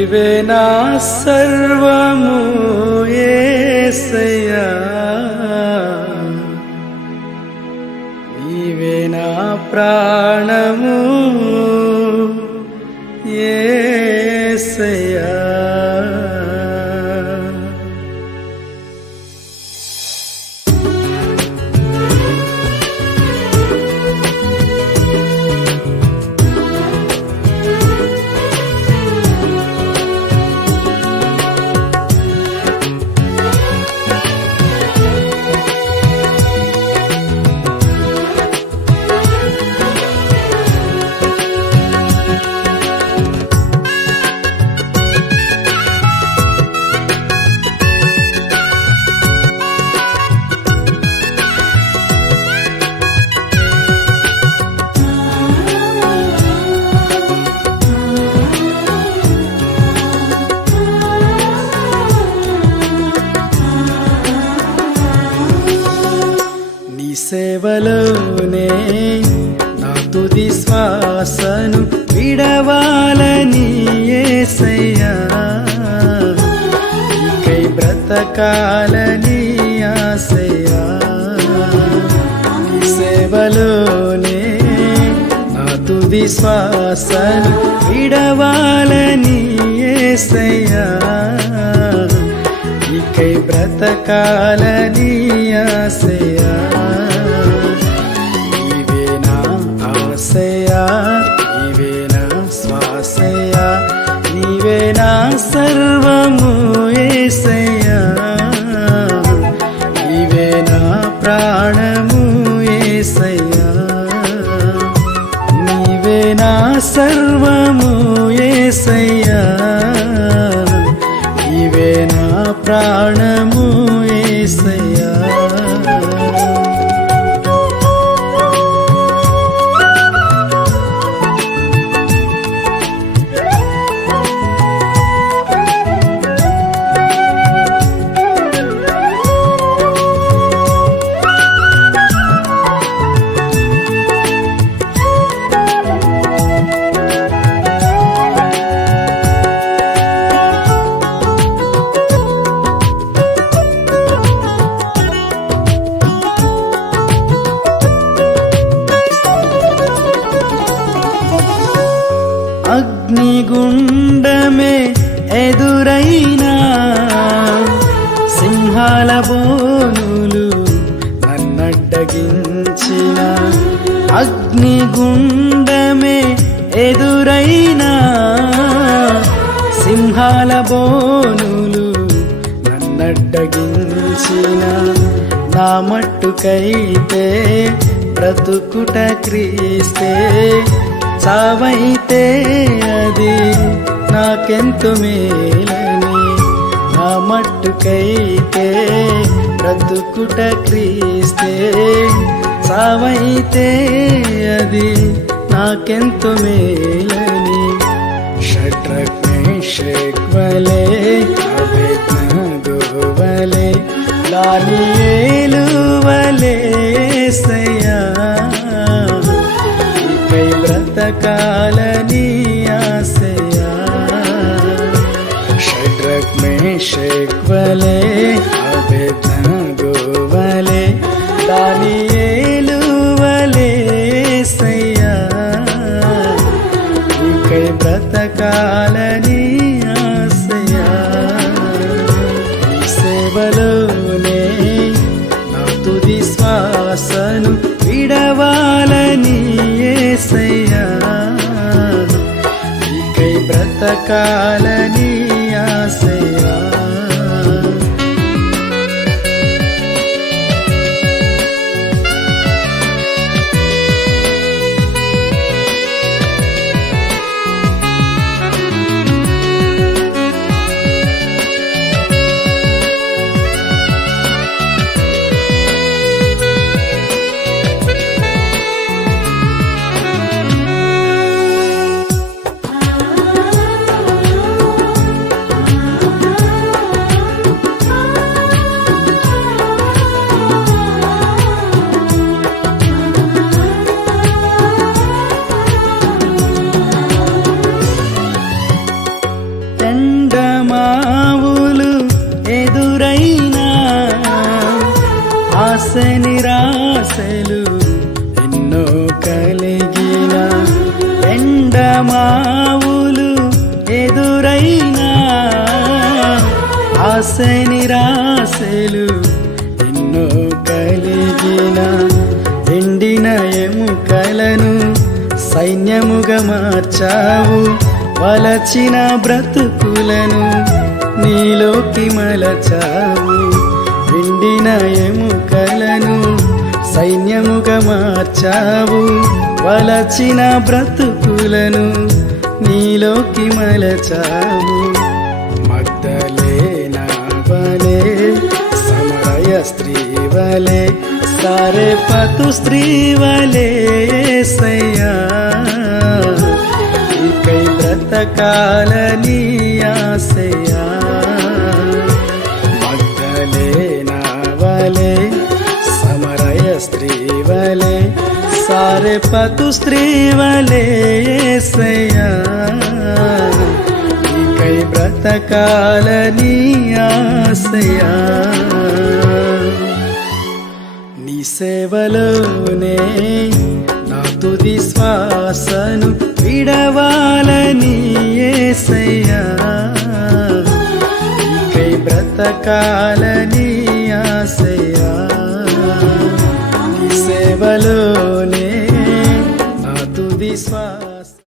నీవే నా సర్వము యేసయ్యా, నీవే నా ప్రాణము యేసయ్యా. సేవలోనే నా తుది శ్వాసను విడవాలని యేసయ్యా, నీకై బ్రతకాలని ఆశయ్యా. నీ సేవలోనే నా తుది శ్వాసను విడవాలని యేసయ్యా, నీకై బ్రతకాలని ఆశయ్యా. నీవే నా ఆశయా, నీవే నా శ్వాసయా, నీవే నా సర్వము యేసయ్యా, నీవే నా ప్రాణము యేసయ్యా, నీవే నా సర్వము యేసయ్యా, నీవే నా ప్రాణము యేసయ్యా. అగ్నిగుండమే ఎదురైనా, సింహాల బోనులు నన్నడ్డగించిన, అగ్నిగుండమే ఎదురైనా, సింహాల బోనులు నన్నడ్డగించిన, నా మట్టుకైతే బ్రతుకుట క్రీస్తే, చావైతే అది నాకెంతో మేలని, నా మట్టుకైతే బ్రతుకుట క్రీస్తే, చావైతే అది నాకెంతో మేలని. షడ్రక్ మేషక్ వలె అబేద్నెగో వలె దానియేలు వలె యేసయ్యా, నీకై బ్రతకాలని ఆశయా. షడ్రక్ మేషక్ వలె అబేద్నెగో వలె దానియేలు వలె యేసయ్యా, నీకై బ్రతకాలని ఆశయా. నీ సేవలోనే నా తుది శ్వాసను విడవాలని యేసయ్యా, నీకై బ్రతకాలని ఆశయా. ఆశ నిరాశలు ఎన్నో కలిగిన ఎండమావులు ఎదురైనా ఆశ నిరాశలు ఎన్నో కలిగిన ఎండిన ఎముకలను సైన్యముగా మార్చావు వలచిన బ్రతుకులను నీలోకి మలచావు ఎండిన ఎముకలను సైన్యముగా మార్చావు వలచిన బ్రతుకులను నీలోకి మలచావు మగ్దలేనా వలే సమరయ స్త్రీ వలే సారెపతు స్త్రీ వలే యేసయ్యా నీకై బ్రతకాలని ఆశయా మగ్దలేనా వలే సమరయ స్త్రీ వలే సారెపతు స్త్రీ వలే యేసయ్యా నీకై బ్రతకాలని ఆశయా నీ సేవలోనే నా తుది శ్వాసను విడవాలని యేసయ్యా నీకై బ్రతకాలని ఆశ